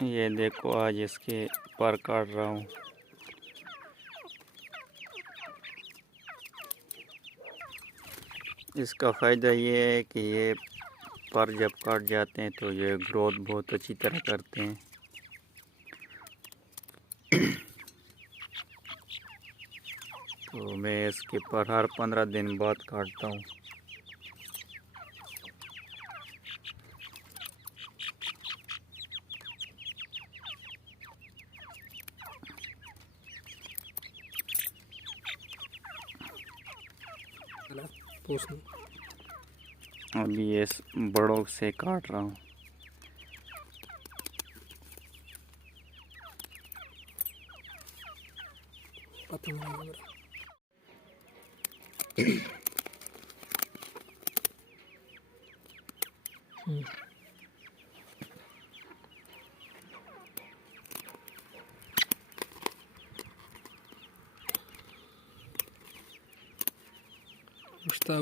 ये देखो आज इसके पर काट रहा हूँ। इसका फ़ायदा ये है कि ये पर जब काट जाते हैं तो ये ग्रोथ बहुत अच्छी तरह करते हैं। तो मैं इसके पर हर 15 दिन बाद काटता हूँ। अभी ये बड़ों से काट रहा हूँ।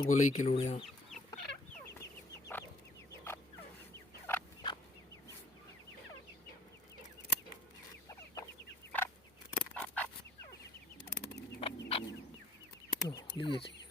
गोलाई के लोड़े लीजिए।